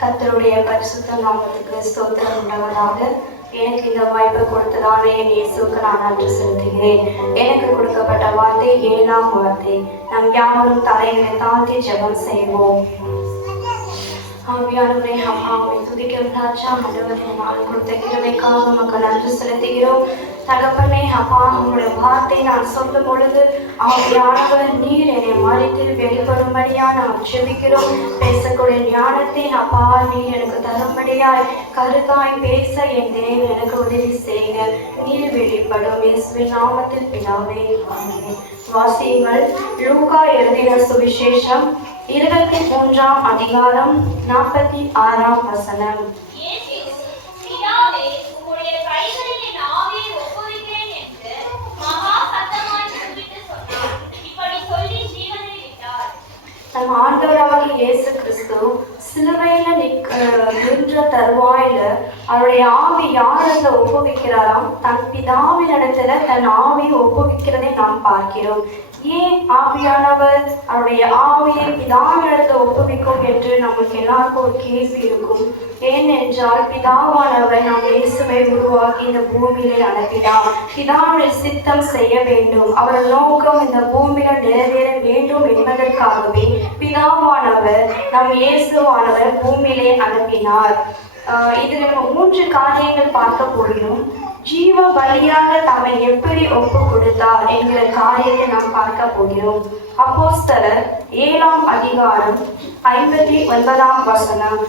கர்த்தருடைய பரிசுத்த நாமத்துக்கு ஸ்தோத்திரம் உண்டாவதாக. எனக்கு இந்த வாய்ப்பை கொடுத்ததான என் இயேசுவுக்கு நான் நன்றி செலுத்துகிறேன். எனக்கு கொடுக்கப்பட்ட வார்த்தை 7ஆம் வார்த்தை. நம் யாவரும் தலைகளை தாழ்த்தி ஜெபம் செய்வோம். ஆவியானவரே, அம்மாவை துதிக்கிறோம் ராஜா. ஆண்டவரே, நாள் கொடுத்த கிருபைக்காக உமக்கு நன்றி செலுத்துகிறோம். தகப்பனே, அப்பா, உங்களுடைய வார்த்தை நான் சொல்லும் பொழுது ஆவியானவர் நீர் என்னை மறைத்து வெளிப்படும்படியா நான் ஜெபிக்கிறோம். பேசக்கூடிய ஞானத்தை அப்பா நீர் எனக்கு தரும்படியாய் கருத்தாய் பேச என் தேவன் எனக்கு உதவி செய்யுங்க. நீர் வெளிப்படும் இயேசுவின் நாமத்தில் பிதாவே, ஆமென். வாசியுங்கள். லூக்கா எழுதின சுவிசேஷம் 23ஆம் அதிகாரம் 46ஆம் வசனம். நம் ஆண்டவராகிய இயேசு கிறிஸ்து சிலுவையில நின்ற தருவாயில அவருடைய ஆவி யாரிடத்துல ஒப்புவிக்கிறாராம்? தன் பிதாவினிடத்துல தன் ஆவியை ஒப்புவிக்கிறதை நாம் பார்க்கிறோம். ஏன் ஆவியானவர் அவருடைய ஆவியை பிதாவினிடத்துல ஒப்புவிக்கும் என்று நமக்கு எல்லாருக்கும் ஒரு கேள்வி இருக்கும். ஏனென்றால் பிதாவானவர் நாம் இயேசுவை உருவாக்கி இந்த பூமியிலே அனுப்பினார். பிதாவுடைய சித்தம் செய்ய வேண்டும், அவர் நோக்கம் இந்த பூமியில நிறைவேற வேண்டும் என்பதற்காகவே பிதாவானவர் நம் இயேசுவானவர் பூமியிலே அனுப்பினார். இதில் நம்ம 3 காரியங்கள் பார்க்க போகிறோம். ஜீவ பலியாக தம்மை எப்படி ஒப்பு கொடுத்தார் என்கிற காரியத்தை நாம் பார்க்க போகிறோம். அப்போஸ்தலர் 7ஆம் அதிகாரம் 59ஆம் வசனம்.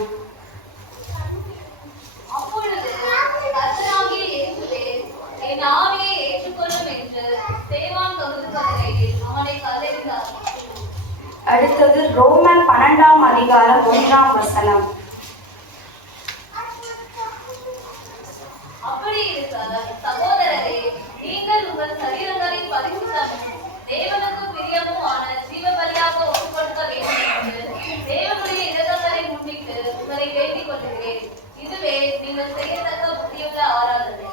அடுத்தது ரோமர் 12ஆம் அதிகாரம் 1ஆம் வசனம். சகோதரரே, நீங்கள் உங்கள் சரீரங்களை பரிசுத்தமும் தேவனுக்கு பிரியமுமான ஜீவ பலியாக ஒப்புக் கொடுக்க வேண்டும் என்று தேவனுடைய இரக்கங்களை முன்னிட்டு உங்களை வேண்டிக் கொள்கிறேன். இதுவே நீங்கள் செய்யத்தக்க புத்தியுள்ள ஆராதனை.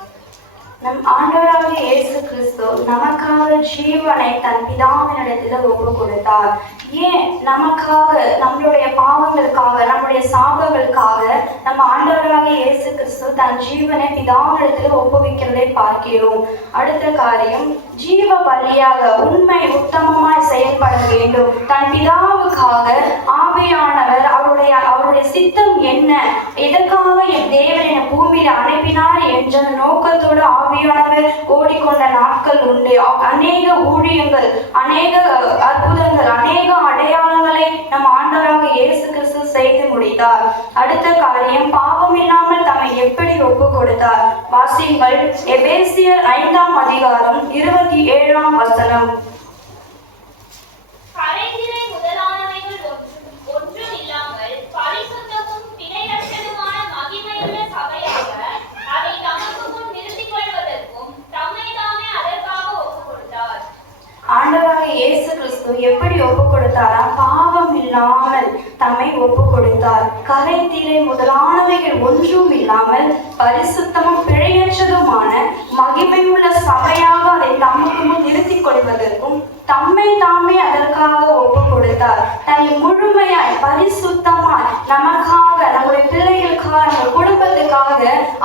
நம் ஆண்டவராகிய இயேசு கிறிஸ்து நமக்காக ஜீவனை தன் பிதாவினிடத்தில் ஒப்பு கொடுத்தார். ஏன்? நமக்காக, நம்மளுடைய பாவங்களுக்காக, நம்முடைய சாபங்களுக்காக நம்ம ஆண்டவராகிய இயேசு கிறிஸ்து தன் ஜீவனை பிதாவினிடத்தில் ஒப்புவிக்கிறதை பார்க்கிறோம். அடுத்த காரியம், ஜீவ பலியாக உண்மை உத்தமமாய் செயல்பட வேண்டும். தன் பிதாவுக்காக ஆவியானவர் அவருடைய சித்தம் என்ன, எதற்காக என் தேவன் என் பூமியில அனுப்பினார் என்ற நோக்கத்தோடு ஆவியானவர் ஓடிக்கொண்ட நாட்கள் உண்டு. அநேக ஊழியங்கள், அநேக அற்புதங்கள், அநேக அடையாளங்களை நம் ஆண்டவராக இயேசு கிறிஸ்து செய்து முடித்தார். அடுத்த காரியம், பாவம் இல்லாமல் தம்மை எப்படி ஒப்பு கொடுத்தார். வாசியுங்கள். எபேசியர் 5ஆம் அதிகாரம் 27ஆம் வசனம். ஆண்டவராகிய இயேசு கிறிஸ்து எப்படி ஒப்பு கொடுத்தாரா? பாவம் இல்லாமல் தம்மை ஒப்பு கொடுத்தார். கரைத்திலே முதலானவைகள் ஒன்றும் இல்லாமல் பரிசுத்தமும் பிழையற்றதுமான மகிமையுள்ள சபையாக அதை தமக்கு முன் நிறுத்திக் கொள்வதற்கும் தம்மை தாமே அதற்காக ஒப்பு கொடுத்தார். தன்னை முழுமையாய் பரிசுத்தமாய் நமக்காக, நம்முடைய பிள்ளைகளுக்காக, நம்ம குடும்பத்துக்காக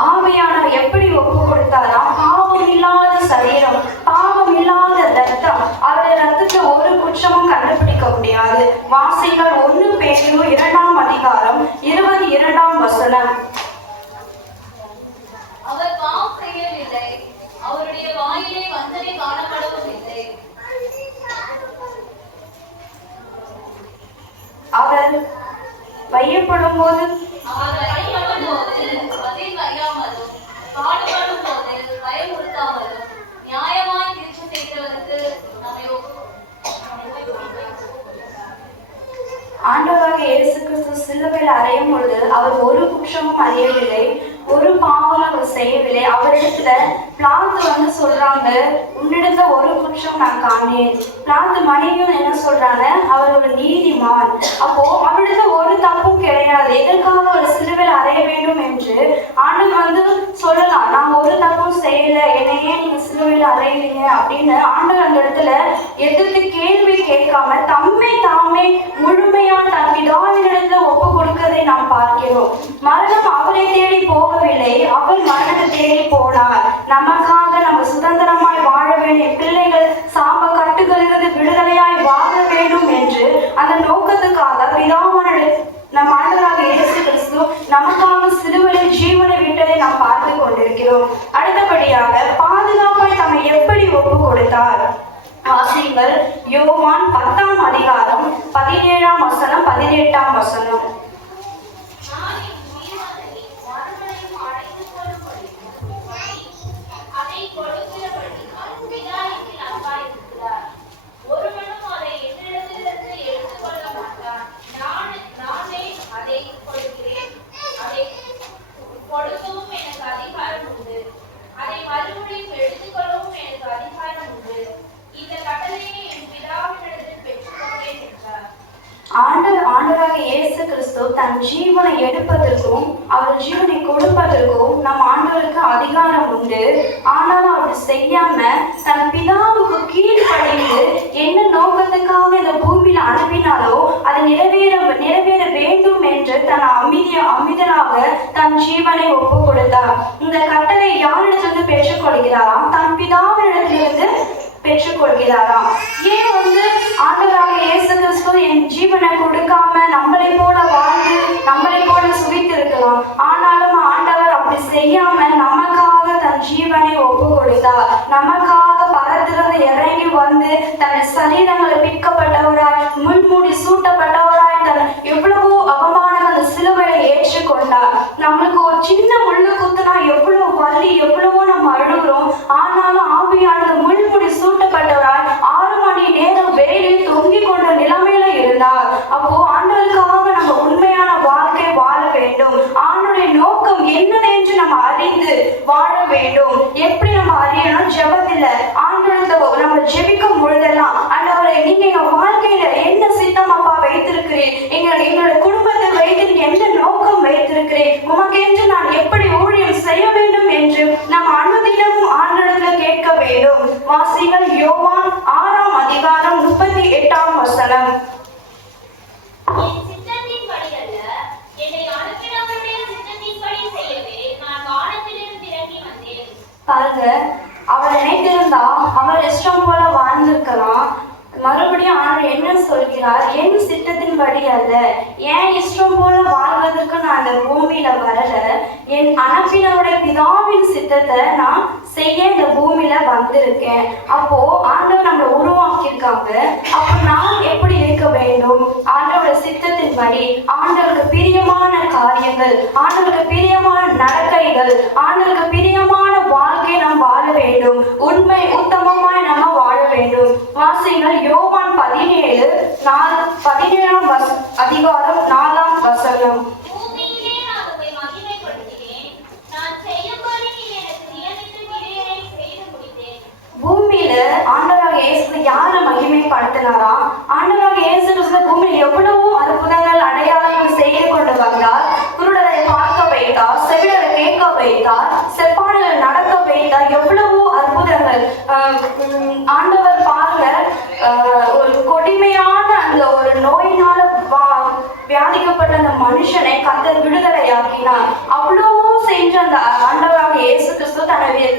ஆவியானவர் எப்படி ஒப்பு கொடுத்தாரா? பாவம் இல்லாத சரீரம், பாவம் இல்லாத ரத்தம், அவருடைய ரத்தத்தை ஒரு குற்றமும் கண்டுபிடிக்க முடியாது. வாசிகள் 1 பேதுரு 2ஆம் அதிகாரம் 22ஆம் வசனம். அவர் பாவம் செய்யவில்லை, அவருடைய வாயிலே வஞ்சனை காணப்படவும் இல்லை. அவர் வையப்படும் போது பதில் அறியாமலும் பாடுபடும் போது பயமுறுத்தாமலும் நியாயமாய் தீர்ப்பு செய்தவருக்கு ஆண்டவராகிய இயேசு கிறிஸ்து சிலுவையில் அறையும் பொழுது அவர் ஒரு குற்றமும் அறியவில்லை, ஒரு பாவம் அவர் செய்யவில்லை. அவரிடத்துல பிளாத்து சொல்றாங்க, உன்னிடத்துல ஒரு குற்றம் நான் காணேன். பிளாத்து மனைவியும் என்ன சொல்றாங்க? அவர் ஒரு நீதிமான். அப்போ அவரிடத்துல ஒரு தப்பும் கிடையாது. எதற்காக ஒரு சிலுவையில் அறைய வேண்டும் என்று ஆண்டவர் சொல்லலாம், நான் ஒரு தப்பும் செய்யல, என்னை ஏன் நீங்க சிலுவையில் அறையிறீங்க அப்படின்னு ஆண்டவர் அந்த இடத்துல எதிர்த்து கேள்வி கேட்காம தம்மை தாமே முழுமையா தன் பிதாவினிடத்துல ஒப்பு கொடுக்கறதை நாம் பார்க்கிறோம். மரணம் அவரை தேடி போகவில்லை, அவர் மரணத்தை தேடி போனார். நமக்காக நம்ம சுதந்திரமாய் வாழ வேண்டிய பிள்ளைகள் சாப கட்டுகளிலிருந்து விடுதலையாய் வாழ வேண்டும் என்று அந்த நோக்கத்துக்காக பிதாவான நம் ஆண்டவராக இயேசு கிறிஸ்து நமக்காக சிலுவையில் ஜீவனை விட்டதை நாம் பார்த்து கொண்டிருக்கிறோம். அடுத்தபடியாக பாதுகாப்பாய் தம்மை எப்படி ஒப்பு கொடுத்தார்? வாசியுங்கள். யோவான் 10ஆம் அதிகாரம் 17ஆம் வசனம் 18ஆம் வசனம். ஆண்டவராக இயேசு கிறிஸ்து தன் ஜீவனை எடுப்பதற்கும் அவர் ஜீவனை கொடுப்பதற்கும் நம் ஆண்டவருக்கு அதிகாரம் உண்டு. ஆனாலும் அவர் செய்யாம தன் பிதாவுக்கு கீழ்ப்படிந்து என்ன நோக்கத்துக்காக இந்த பூமியில அனுப்பினாலோ அது நிறைவேற வேண்டும் என்று தன் அமிதராக தன் ஜீவனை ஒப்பு கொடுத்தார். இந்த கட்டளை யாரிடத்திலிருந்து பெற்றுக்கொள்கிறாராம்? தன் பிதாவினிடத்திலிருந்து பெற்றுக்கொள்கிறாராம். ஏன் ஆண்டவராக இயேசு கிறிஸ்து என் ஜீவனை கொடுக்காம நம்மளை போல வாழ்ந்து நம்மளை போல சுவித்து இருக்கலாம். ஆனாலும் ஆண்டவர் அப்படி செய்யாம நமக்காக தன் ஜீவனை ஒப்பு கொடுத்தார். நமக்காக பரத்திலிருந்து இறங்கி வந்து தன் சரீரங்களை பிற்கப்பட்டவராய் முள்மூடி சூட்டப்பட்டவராய் தன் எவ்வளவோ அவமானம் அந்த சிலுவையை ஏற்றுக்கொண்டார். நம்மளுக்கு ஒரு சின்ன முள்ளு குத்துனா எவ்வளவு வலி, எவ்வளவோ நம்ம அழுகிறோம். ஆனாலும் ஆவியானது முள்மூடி சூட்டப்பட்டவராய் 6 மணி நேரம் வெயிலில் தொங்கிக் கொண்ட நிலைமையில இருந்தார். அப்போ ஆண்டவருக்காக நம்ம உண்மையான வாழ்க்கை வாழ வேண்டும். ஆண்டவருடைய நோக்கம் என்னதென்று நம்ம அறிந்து வாழ வேண்டும். எப்படி நம்ம அறியணும்? ஜெபத்துல ஆண்டவரை நம்ம ஜெபிக்கும் பொழுதெல்லாம் ஆண்டவரை நீங்க எங்க வாழ்க்கையில என்ன சித்தம் அப்பா வைத்திருக்கிறேன், எங்களுடைய குடும்பத்தை வைத்து எந்த நோக்கம் வைத்திருக்கிறேன், உமக்கு என்று நான் எப்படி ஊழியம் செய்ய வேண்டும் என்று நாம் அனுதினமும் ஆண்டவரிடத்துல கேட்க வேண்டும். வாசிகள். யோவான் 6ஆம் அதிகாரம் 38ஆம் வசனம். பாருங்க, அவர் நினைத்திருந்தா அவர் இஷ்டம் போல வாழ்ந்திருக்கலாம். மறுபடியும் ஆண்டவர் என்ன சொல்கிறார்? என் சித்தத்தின்படி அல்ல, என் இஷ்டம் போல வாழ்வதற்கு நான் அந்த பூமியில வரல, என் அனுப்பினருடைய பிதாவின் சித்தத்தை நான் செய்ய இந்த பூமியில வந்திருக்கேன். அப்போ ஆண்டவர் நம்மளை உருவாக்கியிருக்காங்க. அப்போ நான் எப்படி இருக்க வேண்டும்? ஆண்டவருடைய சித்தத்தின்படி ஆண்டவருக்கு பிரியமான காரியங்கள், ஆண்டவருக்கு பிரியமான நடக்கைகள், ஆண்டவருக்கு பிரியமான வாழ்க்கை நாம் வாழ வேண்டும். உண்மை உத்தமமாய் நம்ம வாழ வேண்டும். வாசிகள். யோவான் 17ஆம் அதிகாரம் 4ஆம் வசனம். பூமியில ஆண்டவராக இயேசு யாரை மகிமைப்படுத்தினாரா? ஆண்டவராக இயேசு கிறிஸ்து பூமியில எவ்வளவோ அற்புதங்கள் அடையாளங்கள் செய்து கொண்டு வந்தார். குருடரை பார்க்க வைத்தார், செவிடரை கேட்க வைத்தார், செப்பாடுகளை நடக்க வைத்தார். எவ்வளவோ அற்புதங்கள். ஆண்டவர் பாருங்க, ஒரு கொடுமையான அந்த ஒரு நோயினால வியாதிக்கப்பட்ட அந்த மனுஷனை கர்த்தர் விடுதலையாக்கினார். அவ்வளவோ செஞ்ச அந்த ஆண்டவராக இயேசு கிறிஸ்து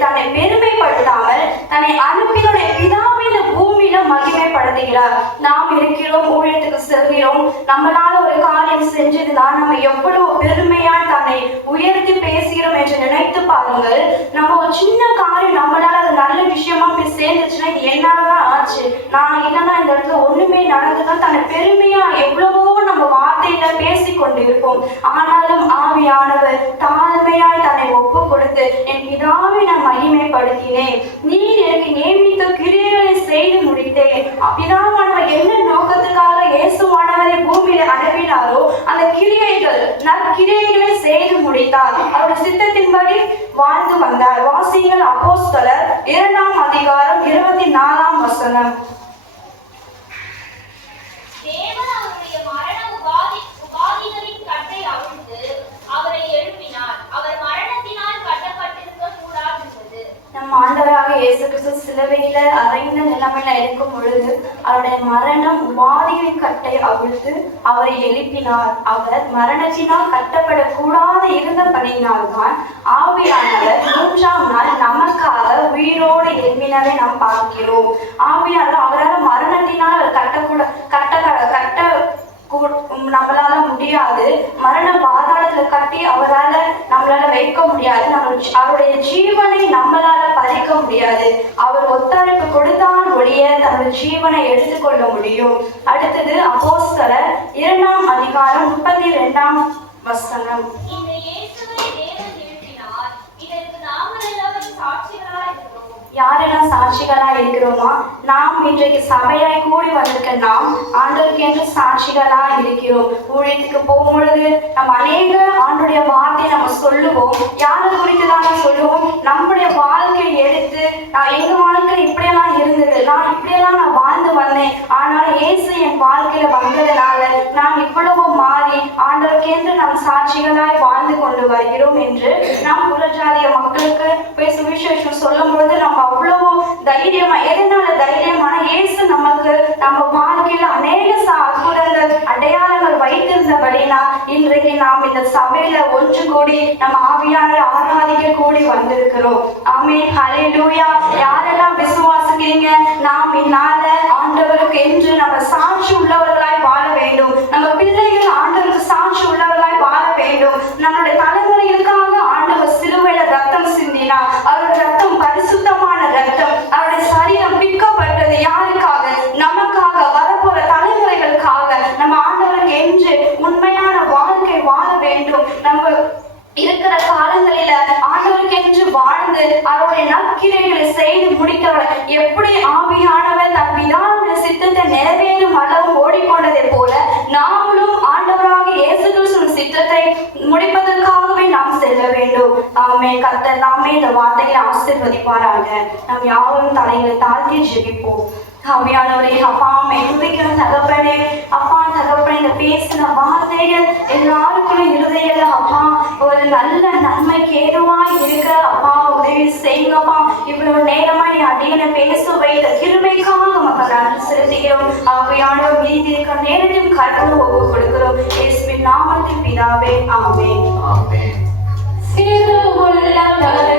தன்னை பெருமைப்படுத்தாமல் தன்னை அனுப்பினுடைய பிதாவை இந்த பூமியில மகிமைப்படுத்துகிறார். நாம் இருக்கிறோம், ஊழியத்துக்கு செல்கிறோம், நம்மளால ஒரு காரியம் செஞ்சதுன்னா நம்ம எவ்வளவு பெருமையா தன்னை உயர்த்தி பேசுகிறோம் என்று நினைத்து பாருங்கள். நம்ம ஒரு சின்ன காரியம் நம்மளால அது நல்ல விஷயமா போய் சேர்ந்துச்சுன்னா இது என்னாலதான் ஆச்சு, நான் இல்லைன்னா இந்த இடத்துல ஒண்ணுமே நடந்துதான் தன்னை பெருமையா எவ்வளவோ நம்ம வார்த்தையில பேசி கொண்டிருப்போம். ஆனாலும் ஆவியானவர் தாழ்மையாய் தன்னை ஒப்பு கொடுத்து என் பிதாவை நான் மகிமைப்படுத்தினேன், நீ எனக்கு நியமித்த கிரியைகளை செய்து முடித்தேன். பிதாவானவர் என்ன நோக்கத்துக்காக இயேசுவானவரை பூமியில அனுப்பினாரோ அந்த கிரியைகள் நற்கிரியைகளை செய்து முடித்தார். அவருடைய சித்தத்தின்படி வாழ்ந்து வந்தார். வாசிகள். அப்போஸ்தலர் 2ஆம் அதிகாரம் 24ஆம் வசனம். நம் ஆண்டவராக இயேசு கிறிஸ்து சிலுவையில அறைந்த நிலைமையில இருக்கும் பொழுது அவருடைய மரணம் உபாதியின் கட்டை அவிழ்த்து அவரை எழுப்பினார். அவர் மரணத்தினால் கட்டப்படக்கூடாது இருந்தபடியினால்தான் ஆவியானவர் 3ஆம் நாள் நமக்காக உயிரோடு எழுப்பினரை நாம் பார்க்கிறோம். ஆவியானவர் அவரால் மரணத்தினால் அவர் நம்மளால முடியாது. மரண பாதாளத்துல கட்டி அவரால நம்மளால வைக்க முடியாது. அவருடைய ஜீவனை நம்மளால பறிக்க முடியாது. அவர் ஒத்துழைப்பு கொடுத்தால் ஒழிய தன்னுடைய ஜீவனை எடுத்துக்கொள்ள முடியும். அடுத்தது அப்போஸ்தலர் 2ஆம் அதிகாரம் 32ஆம் வசனம். இந்த இயேசுவை தேவன் எழுப்பினார். இதற்கு நாங்கள் எல்லாரும் சாட்சிகளாய் இருக்கிறோம். யாரெல்லாம் சாட்சிகளா இருக்கிறோமா? நாம் இன்றைக்கு சபையாய் கூடி வந்திருக்க நாம் ஆண்டவருக்கு என்று சாட்சிகளா இருக்கிறோம். ஊழியத்துக்கு போகும் பொழுது நம்ம அநேக ஆண்டுடைய வார்த்தையை நம்ம சொல்லுவோம். யாரை குறித்து தான் சொல்லுவோம்? நம்முடைய வாழ்க்கையை எடுத்து எங்க வாழ்க்கை இப்படியெல்லாம் இருந்தது, இப்படியெல்லாம் நான் வாழ்ந்து வந்தேன், ஆனால் இயேசு என் வாழ்க்கையில வந்ததுனால நான் இவ்வளவு மாறி ஆண்டவருக்கு என்று நாம் சாட்சிகளாய் வாழ்ந்து கொண்டு வருகிறோம் என்று நாம் புறஜாதிய மக்களுக்கு போய் சுவிசேஷம் சொல்லும் பொழுது நம்ம அவ்வளவு தைரியமா, எதனால தைரியமான இயேசு நமக்கு நம்ம வாழ்க்கையில அநேக அற்புதங்கள் அடையாளங்கள் வைத்திருந்தபடினா இன்றைக்கு நாம் இந்த சபையில ஒன்று கூடி நம்ம ஆவியானவரை ஆராதிக்க கூடி வந்திருக்கிறோம். ஆமென், ஹல்லேலூயா. யாரெல்லாம் விசுவாசிக்கிறீங்க? நாம் இந்நாள ஆண்டவருக்கு என்று நம்ம சாட்சி உள்ளவர்களாய் வாழ வேண்டும். நம்ம பிள்ளைகள் ஆண்டவருக்கு சாட்சி உள்ளவர்களாய் வாழ வேண்டும். நம்மளுடைய தலைமுறைகளுக்காக ஆண்டவர் சிலுவையில ரத்தம் சிந்தினார். அவருடைய ரத்தம் பரிசுத்தமான ரத்தம். அவருடைய சரீரம் பிற்கப்பட்டது யாருக்காக? நமக்காக, வரப்போற தலைமுறைகளுக்காக. நம்ம ஆண்டவருக்கு என்று உண்மையான வாழ்க்கை வாழ வேண்டும். நம்ம இருக்கிற காலங்களில ஆண்டவருக்கு என்று வாழ்ந்து அவருடைய நற்கிரைகளை செய்து முடிக்கிறவர் எப்படி ஆவியானவர் தன் பிதாவுடைய சித்தத்தை நிறைவேறும் அளவு ஓடிக்கொண்டதை போல நாமளும் ஆண்டவராக இயேசு கிறிஸ்துவின் சித்தத்தை முடிப்பதற்காகவே நாம் செல்ல வேண்டும். ஆமென். கர்த்தர் தாமே இந்த வார்த்தைகளை ஆசீர்வதிப்பாராக. நாம் யாவரும் தலைகளை தாழ்த்தி ஜெபிப்போம். ஆவியானவரே, அப்பா மெதுவிக்கிற தகப்பனே, அப்பா தகப்பனே, இந்த பேசின வார்த்தைகள் எல்லாருக்குள்ள இருதயல அப்பா ஒரு நல்ல நன்மைக்கு ஏதுவாய் இருக்க அப்பா உதவி செய்யுங்கப்பா. இவ்வளவு நேரமா நீ அடியனை பேச வைத்த கிருபைக்காக நமக்கு நன்றி செலுத்துகிறோம். ஆவியானவர் மீதி இருக்கிற நேரத்தையும் கருத்து ஒப்பு கொடுக்கிறோம். இயேசுவின் நாமத்தில் பிதாவே, ஆமென்.